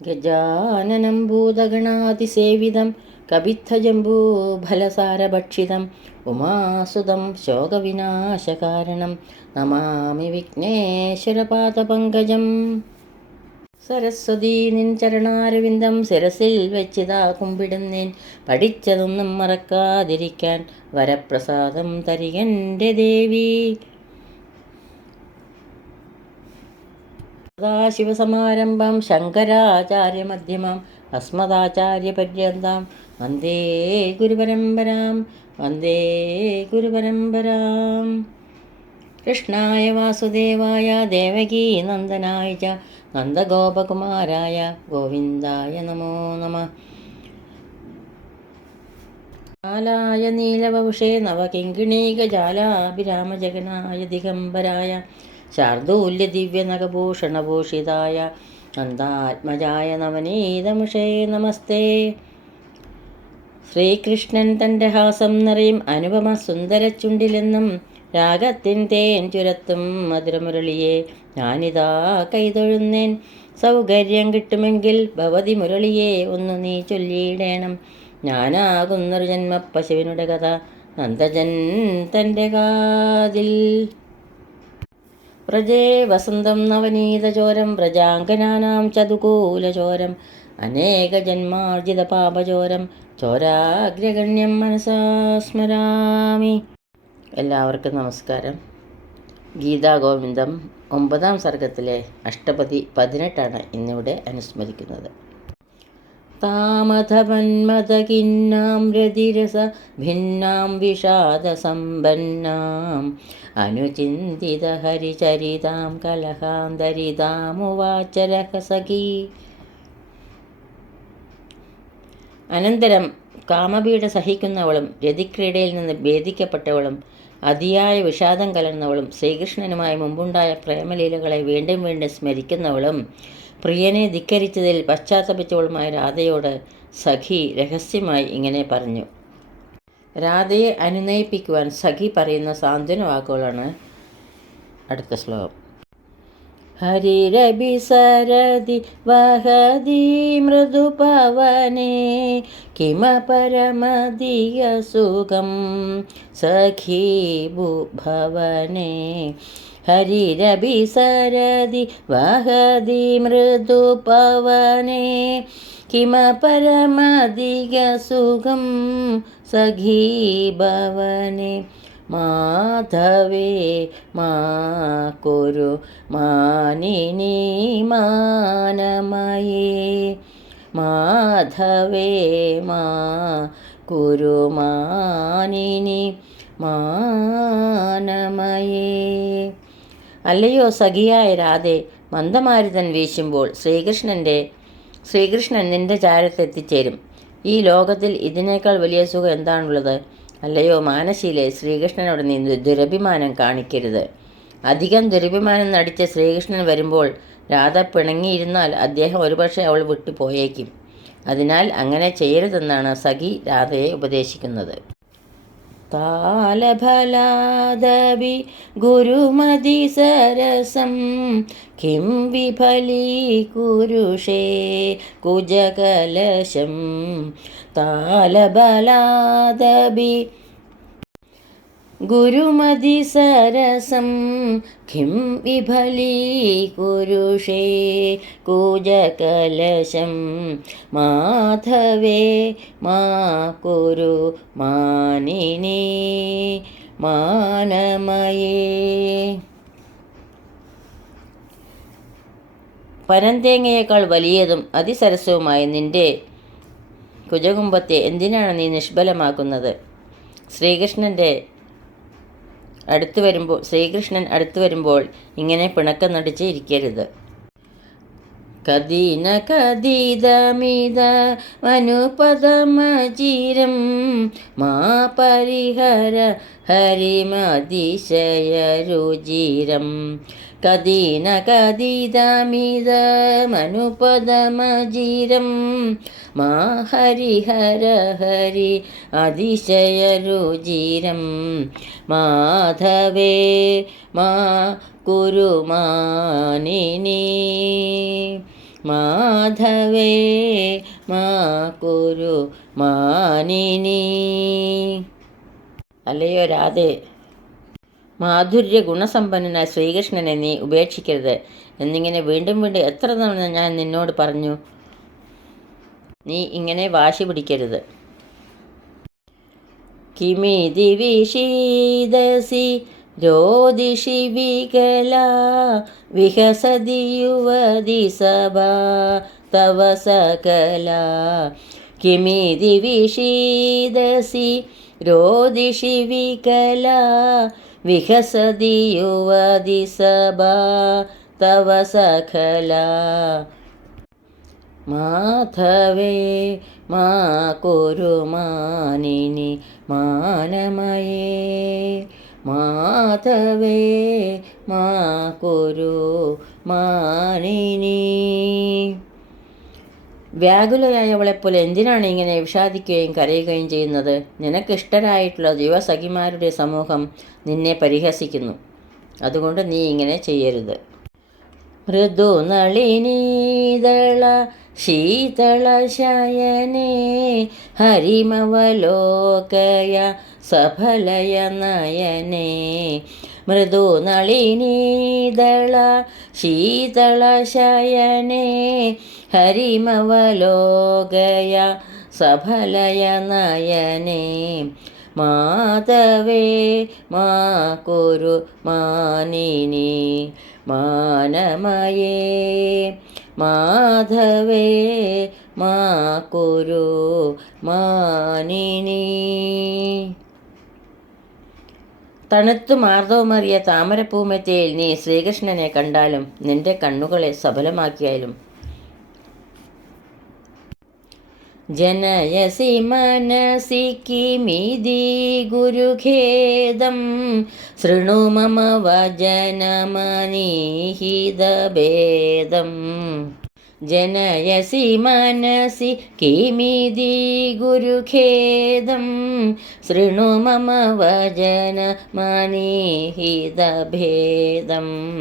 ഗജാനനം ഭൂതഗണാതിസേവിതം കപിത്ഥജംബൂഫലസാരഭക്ഷിതം ഉമാസുതം ശോകവിനാശകാരണം നമാമി വിഘ്നേശ്വരപാദപങ്കജം. സരസ്വതീ നിൻ ചരണാരവിന്ദം ശിരസിൽ വെച്ചിതാ കുമ്പിടുന്നേൻ. പഠിച്ചതൊന്നും മറക്കാതിരിക്കാൻ വരപ്രസാദം തരികൻ്റെ ദേവി. സദാശിവസമാരംഭം ശങ്കരാചാര്യമധ്യമം അസ്മദാചാര്യപര്യന്താം വന്ദേ ഗുരുപരമ്പരാം വന്ദേ ഗുരുപരമ്പരാം. കൃഷ്ണായ വാസുദേവായ ദേവകീ നന്ദനായ ച നന്ദഗോപകുമാരായ ഗോവിന്ദായ നമോ നമഃ. ായ നീലവംശേ നവകിങ്കിണീകജാലാഭിരാമജഗനായ ദിഗംബരായ ശാർദൂല്യ ദിവ്യനഖഭൂഷണഭൂഷിതായ നന്ദാത്മജായ നവനീതമുഷേ നമസ്തേ. ശ്രീകൃഷ്ണൻ തൻ്റെ ഹാസം നിറയും അനുപമ സുന്ദരച്ചുണ്ടിലെന്നും രാഗത്തിൻ തേൻ ചുരത്തും മധുരമുരളിയെ ഞാനിതാ കൈതൊഴുന്നേൻ. സൗകര്യം കിട്ടുമെങ്കിൽ ഭവതി മുരളിയെ ഒന്നു നീ ചൊല്ലിയിടേണം. ഞാനാകുന്നൊരു ജന്മപ്പശുവിനുടെ കഥ നന്ദജൻ തൻ്റെ കാതിൽ. വ്രജേ വസന്തം നവനീതചോരം വ്രജാംഗനാനാം ചതുകൂലചോരം അനേക ജന്മാർജിത പാപചോരം ചോരാഗ്രഗണ്യം മനസാ സ്മരാമി. എല്ലാവർക്കും നമസ്കാരം. ഗീതാഗോവിന്ദം 9-ാം സർഗത്തിലെ അഷ്ടപതി 18 ഇന്നിവിടെ അനുസ്മരിക്കുന്നത്. താമധമന്മദകിന്നാം രതിരസ ഭിന്നാം വിഷാദസമ്പന്നാം അനുചിന്തിത ഹരിചരിതാം കലഹാന്തരിതാമുവാച രഹസഖീ. അനന്തരം കാമപീഡ സഹിക്കുന്നവളും രതിക്രീഡയിൽ നിന്ന് ഭേദിക്കപ്പെട്ടവളും അതിയായ വിഷാദം കലർന്നവളും ശ്രീകൃഷ്ണനുമായി മുമ്പുണ്ടായ പ്രേമലീലകളെ വീണ്ടും വീണ്ടും സ്മരിക്കുന്നവളും പ്രിയനെ ധിക്കരിച്ചതിൽ പശ്ചാത്തപിച്ചവളുമായ രാധയോട് സഖി രഹസ്യമായി ഇങ്ങനെ പറഞ്ഞു. രാധയെ അനുനയിപ്പിക്കുവാൻ സഖി പറയുന്ന സാന്ത്വന വാക്കുകളാണ് അടുത്ത ശ്ലോകം. ഹരിരഭിസരതി വഹതി മൃദുപവനേ കിമ പരമദിയ സുഖം സഖീ ഭുഭവനേ. ഹരിരഭിസരതി വഹതി മൃദുപവനേ കിമ പരമദിയ സുഖം സഖീ ഭവനേ. മാധവേ മാ കുരു മാനിനി മാനമയേ. മാധവേ മാ കുരു മാനിനി മാനമയേ. അല്ലയോ സഖിയായ രാധേ, മന്ദമാരുതൻ വീശുമ്പോൾ ശ്രീകൃഷ്ണൻ നിന്റെ ചാരത്തെത്തിച്ചേരും. ഈ ലോകത്തിൽ ഇതിനേക്കാൾ വലിയ സുഖം എന്താണുള്ളത്? അല്ലയോ മാനശീലെ, ശ്രീകൃഷ്ണനോട് നീ ദുരഭിമാനം കാണിക്കരുത്. അധികം ദുരഭിമാനം നടിച്ച ശ്രീകൃഷ്ണൻ വരുമ്പോൾ രാധ പിണങ്ങിയിരുന്നാൽ അദ്ദേഹം ഒരുപക്ഷെ അവൾ വിട്ടുപോയേക്കും. അതിനാൽ അങ്ങനെ ചെയ്യരുതെന്നാണ് സഖി രാധയെ ഉപദേശിക്കുന്നത്. താലഫലാദപി ഗുരുമതി സരസം കിം വിഫലീകുരുഷേ കുജകലശം. താലബലാദപി ഗുരുമതി സരസം കിം വിഫലീകുരുഷേ കുജകലശം. മാധവേ മാ കുരു മാനിനി മാനമയേ. പനന്തേങ്ങയേക്കാൾ വലിയതും അതിസരസവുമായ നിന്റെ കുജകുംഭത്തെ എന്തിനാണ് നീ നിഷ്ഫലമാക്കുന്നത്? ശ്രീകൃഷ്ണൻ അടുത്തു വരുമ്പോൾ ഇങ്ങനെ പിണക്കം നടിച്ച് ഇരിക്കരുത്. കദീന കദീതമിത മനുപദമചിരം മാ പരിഹര ഹരിമതിശയരുചിരം. കദീന കദീതമിത മനുപദമചിരം മാ ഹരിഹര ഹരി അതിശയരുചിരം. മാധവേ മാ കുരു മാനിനി മാധവേ മാ കുരു മാനിനി. അല്ലയോ രാധേ, മാധുര്യ ഗുണസമ്പന്നനായ ശ്രീകൃഷ്ണനെ നീ ഉപേക്ഷിക്കരുത് എന്നിങ്ങനെ വീണ്ടും വീണ്ടും എത്ര തവണ ഞാൻ നിന്നോട് പറഞ്ഞു. നീ ഇങ്ങനെ വാശി പിടിക്കരുത്. കിമിതി വിഷീദസി രോദിഷി വികലാ വിഹസതി യുവതി സഭാ തവ സകലാ. കിമിതി വിഷീദസി രോദിഷി വികലാ വിഹസതി യുവതി സഭാ തവ സകലാ. മാധവേ മാ കുരു മാനിനി മാനമയേ. മാധവേ മാ കുരു മാനിനി. വ്യാകുലയായവളെപ്പോലെ എന്തിനാണ് ഇങ്ങനെ വിഷാദിക്കുകയും കരയുകയും ചെയ്യുന്നത്? നിനക്കിഷ്ടരായിട്ടുള്ള യുവസഖിമാരുടെ സമൂഹം നിന്നെ പരിഹസിക്കുന്നു. അതുകൊണ്ട് നീ ഇങ്ങനെ ചെയ്യരുത്. മൃദു നളിനീദള ശീതള ശയനേ ഹരിമവലോകയ സഫലയ നയനേ. മൃദു നളിനീദള ശീതള ശയനേ ഹരിമവലോകയ സഫലയ നയനേ. മാധവേ മാ കുരു മാനിനി മാനമയേ. മാധവേ മാ കുരു മാനിനി. തണുത്തു മാർദ്ദവമേറിയ താമരപ്പൂമെറ്റയിൽ നീ ശ്രീകൃഷ്ണനെ കണ്ടാലും നിന്റെ കണ്ണുകളെ സഫലമാക്കിയാലും ജനയസി മനസി കിമിതി ഗുരുഖേദം ശൃണു മമ വചനമനീഹിതഭേദം. ജനയസി മനസി കിമിതി ഗുരുഖേദം ശൃണു മമ വചനമനീഹിതഭേദം.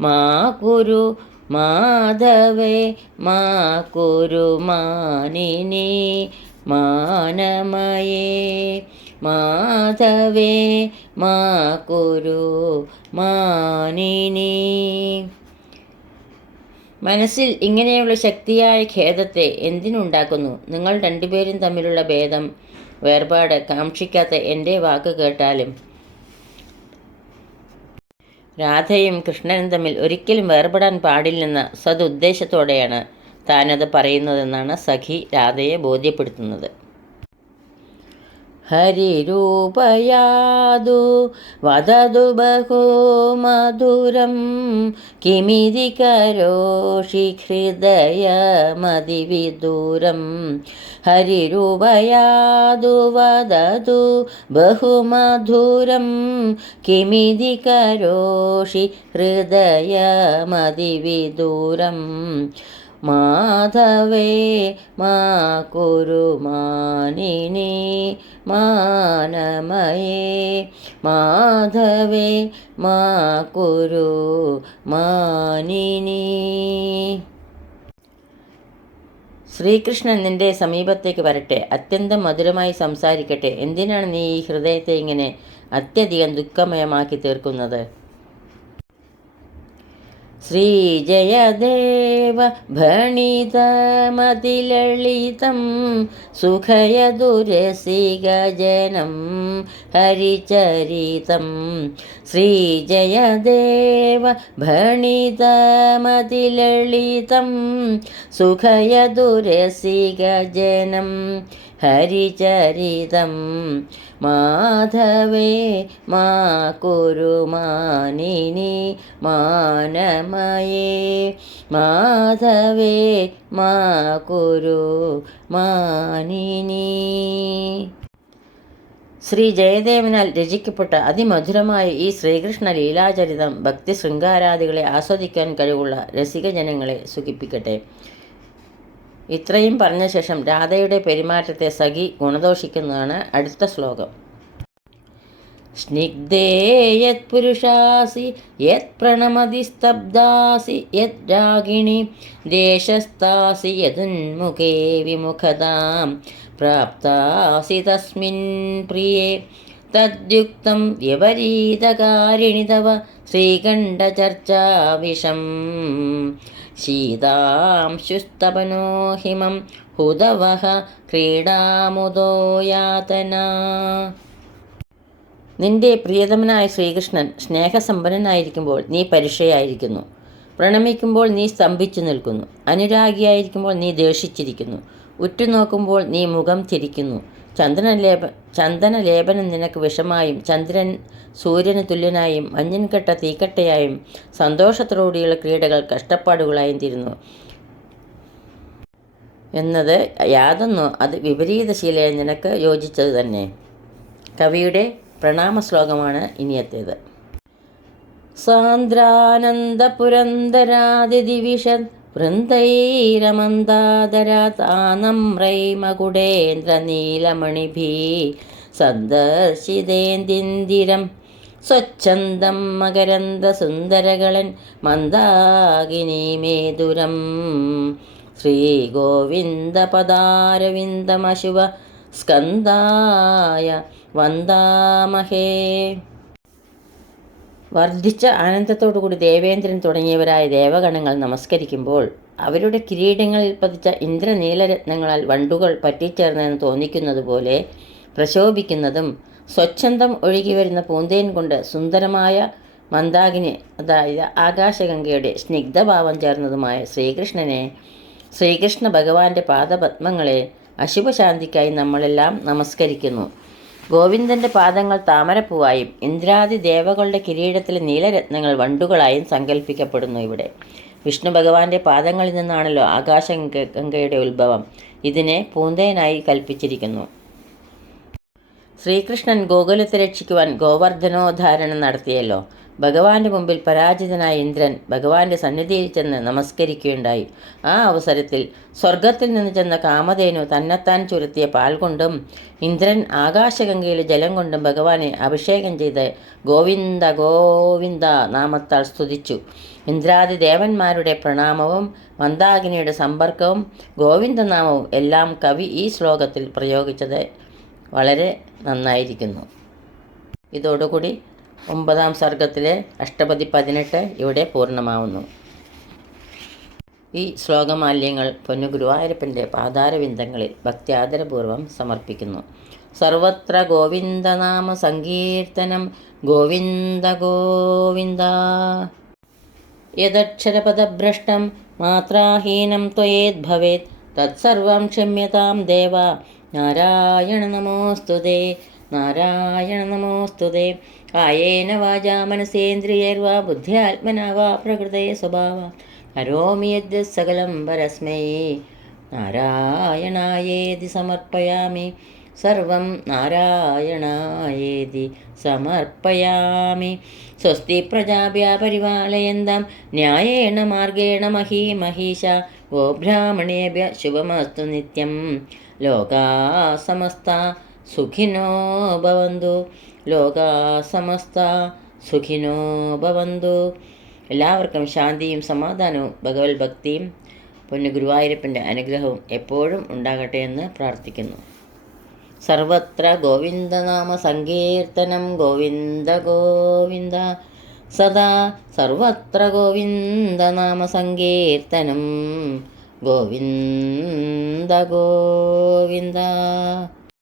മാ കുരു മാധവേ മാ കുരു മാനിനി മാനമയേ. മാധവേ മാ കുരു മാനിനി. മനസ്സിൽ ഇങ്ങനെയുള്ള ശക്തിയായ ഖേദത്തെ എന്തിനുണ്ടാക്കുന്നു? നിങ്ങൾ രണ്ടുപേരും തമ്മിലുള്ള ഭേദം, വേർപാട് കാക്ഷിക്കാത്ത എൻ്റെ വാക്ക് കേട്ടാലും രാധയും കൃഷ്ണനും തമ്മിൽ ഒരിക്കലും വേർപെടാൻ പാടില്ലെന്ന സതുദ്ദേശത്തോടെയാണ് താനത് പറയുന്നതെന്നാണ് സഖി രാധയെ ബോധ്യപ്പെടുത്തുന്നത്. ഹരിരൂപയാതു വദതു ബഹു മധുരം കിമിതി കരോഷി ഹൃദയമതിവിദൂരം. ഹരിരൂപയാതു വദതു ബഹു മധുരം കിമിതി കരോഷി ഹൃദയമതിവിദൂരം. മാധവേ മാ കുരു മാനിനി മാനമയേ. മാധവേ മാ കുരു മാനിനി. ശ്രീകൃഷ്ണൻ നിന്റെ സമീപത്തേക്ക് വരട്ടെ, അത്യന്തം മധുരമായി സംസാരിക്കട്ടെ. എന്തിനാണ് നീ ഈ ഹൃദയത്തെ ഇങ്ങനെ അത്യധികം ദുഃഖമയമാക്കി തീർക്കുന്നത്? ശ്രീജയദേവ ഭണിതമതിലളിതം സുഖയദുരസികജനം ഹരിചരിതം. ശ്രീജയദേവ ഭണിതമതിലളിതം സുഖയദുരസികജനം ഹരിചരിതം. മാധവേ മാ കുരു മാനിനി മാനമയേ. മാധവേ മാ കുരു മാനിനി. ശ്രീ ജയദേവനാൽ രചിക്കപ്പെട്ട അതിമധുരമായ ഈ ശ്രീകൃഷ്ണ ലീലാചരിതം ഭക്തി ശൃംഗാരാദികളെ ആസ്വദിക്കാൻ കഴിവുള്ള രസികജനങ്ങളെ സുഖിപ്പിക്കട്ടെ. ഇത്രയും പറഞ്ഞ ശേഷം രാധയുടെ പെരുമാറ്റത്തെ സഖി ഗുണദോഷിക്കുന്നതാണ് അടുത്ത ശ്ലോകം. സ്നിഗ്ധേ യത് പുരുഷാസി യത് പ്രണമതി സ്തബ്ദാസി യത് രാഗിണി ദേശസ്ഥാസി യതുന്മുഖേ വിമുഖതാം പ്രാപ്താസി തസ്മിൻ പ്രിയേ തദ്യുക്തം വ്യപരീതകാരിണി തവ ശ്രീകണ്ഠചർച്ചാവിഷം ശീതാംശുസ്തപനോ ഹിമം ഹുതവഹ ക്രീഡാമുദോ യാതന. നിന്റെ പ്രിയതമനായ ശ്രീകൃഷ്ണൻ സ്നേഹസമ്പന്നനായിരിക്കുമ്പോൾ നീ പരുഷയായിരിക്കുന്നു. പ്രണമിക്കുമ്പോൾ നീ സ്തംഭിച്ചു നിൽക്കുന്നു. അനുരാഗിയായിരിക്കുമ്പോൾ നീ ദേഷിച്ചിരിക്കുന്നു. ഉറ്റുനോക്കുമ്പോൾ നീ മുഖം തിരിക്കുന്നു. ചന്ദനലേപനം നിനക്ക് വിഷമായും ചന്ദ്രൻ സൂര്യന് തുല്യനായും മഞ്ഞൻകെട്ട തീക്കട്ടയായും സന്തോഷത്തോടെയുള്ള ക്രീഡകൾ കഷ്ടപ്പാടുകളായും തീരുന്നു എന്നത് യാതൊന്നോ അത് വിപരീതശീലയെ നിനക്ക് യോജിച്ചത് തന്നെ. കവിയുടെ പ്രണാമ ശ്ലോകമാണ് ഇനിയത്തേത്. സാന്ദ്രാനന്ദപുരന്തരാദിദിവിശദ് വൃന്ദൈരമന്ദാദരാതാനമ്രൈമകുടേന്ദ്രനീലമണിഭീ സന്ദർശിതേന്ദിന്ദിരം സ്വച്ഛന്തം മകരന്ദസുന്ദരകളൻ മന്ദാകിനീമേതുരം ശ്രീഗോവിന്ദപദാരവിന്ദമശുഭ സ്കന്ദായ വന്ദാമഹേ. വർദ്ധിച്ച ആനന്ദത്തോടുകൂടി ദേവേന്ദ്രൻ തുടങ്ങിയവരായ ദേവഗണങ്ങൾ നമസ്കരിക്കുമ്പോൾ അവരുടെ കിരീടങ്ങളിൽ പതിച്ച ഇന്ദ്രനീലരത്നങ്ങളാൽ വണ്ടുകൾ പറ്റിച്ചേർന്നെന്ന് തോന്നിക്കുന്നത് പോലെ പ്രശോഭിക്കുന്നതും സ്വച്ഛന്തം ഒഴുകി വരുന്ന പൂന്തേൻ കൊണ്ട് സുന്ദരമായ മന്ദാകിനി, അതായത് ആകാശഗംഗയുടെ സ്നിഗ്ധഭാവം ചേർന്നതുമായ ശ്രീകൃഷ്ണ ഭഗവാന്റെ പാദപത്മങ്ങളെ അശുഭശാന്തിക്കായി നമ്മളെല്ലാം നമസ്കരിക്കുന്നു. ഗോവിന്ദൻ്റെ പാദങ്ങൾ താമരപ്പൂവായും ഇന്ദ്രാദി ദേവകളുടെ കിരീടത്തിലെ നീലരത്നങ്ങൾ വണ്ടുകളായും സങ്കല്പിക്കപ്പെടുന്നു. ഇവിടെ വിഷ്ണു ഭഗവാന്റെ പാദങ്ങളിൽ നിന്നാണല്ലോ ആകാശഗംഗയുടെ ഉത്ഭവം. ഇതിനെ പൂന്തേനായി കൽപ്പിച്ചിരിക്കുന്നു. ശ്രീകൃഷ്ണൻ ഗോകുലത്തെ രക്ഷിക്കുവാൻ ഗോവർദ്ധനോദ്ധാരണം നടത്തിയല്ലോ. ഭഗവാന്റെ മുമ്പിൽ പരാജിതനായ ഇന്ദ്രൻ ഭഗവാന്റെ സന്നിധിയിൽ ചെന്ന് നമസ്കരിക്കുകയുണ്ടായി. ആ അവസരത്തിൽ സ്വർഗത്തിൽ നിന്ന് ചെന്ന കാമധേനു തന്നെത്താൻ ചുരത്തിയ പാൽ കൊണ്ടും ഇന്ദ്രൻ ആകാശഗംഗയിലെ ജലം കൊണ്ടും ഭഗവാനെ അഭിഷേകം ചെയ്ത് ഗോവിന്ദ ഗോവിന്ദ നാമത്താൽ സ്തുതിച്ചു. ഇന്ദ്രാദി ദേവന്മാരുടെ പ്രണാമവും മന്ദാകിനിയുടെ സമ്പർക്കവും ഗോവിന്ദനാമവും എല്ലാം കവി ഈ ശ്ലോകത്തിൽ പ്രയോഗിച്ചത് വളരെ നന്നായിരിക്കുന്നു. ഇതോടുകൂടി 9-ാം സർഗത്തിലെ അഷ്ടപതി 18 ഇവിടെ പൂർണ്ണമാവുന്നു. ഈ ശ്ലോകമാല്യങ്ങൾ പൊന്നു ഗുരുവായൂരപ്പൻ്റെ പാതാരവിന്ദങ്ങളിൽ ഭക്ത്യാദരപൂർവ്വം സമർപ്പിക്കുന്നു. സർവത്ര ഗോവിന്ദനാമ സങ്കീർത്തനം ഗോവിന്ദ ഗോവിന്ദ. യദക്ഷരപദഭ്രഷ്ടം മാത്രാഹീനം ത്വയേദ്ഭവേത് തത്സർവം ക്ഷമ്യതാം ദേവ നാരായണ നമോസ്തുതേ നാരായണ നമോസ്തുതേ. കായേന വാചാ മനസേന്ദ്രിയൈർവാ ബുദ്ധ്യാത്മനാ വാ പ്രകൃതേ സ്വഭാവ കരോമി യദ്യത് സകലം പരസ്മൈ നാരായണായേതി സമർപ്പയാമി. സർവം നാരായണായേതി സമർപ്പയാമി. സ്വസ്തി പ്രജാഭ്യഃ പരിപാലയന്താം ന്യായേന മാർഗേണ മഹീമഹീഷ ഗോബ്രാഹ്മണേഭ്യഃ ശുഭമസ്തു നിത്യം. ലോകാ സമസ്താ സുഖിനോ ഭവന്തു. ലോകാ സമസ്താ സുഖിനോ ഭവന്തു. എല്ലാവർക്കും ശാന്തിയും സമാധാനവും ഭഗവത് ഭക്തിയും പൊന്നു ഗുരുവായൂരപ്പൻ്റെ അനുഗ്രഹവും എപ്പോഴും ഉണ്ടാകട്ടെ എന്ന് പ്രാർത്ഥിക്കുന്നു. സർവത്ര ഗോവിന്ദനാമ സങ്കീർത്തനം ഗോവിന്ദ ഗോവിന്ദ. സദാ സർവത്ര ഗോവിന്ദനാമ സങ്കീർത്തനം ഗോവിന്ദ ഗോവിന്ദ.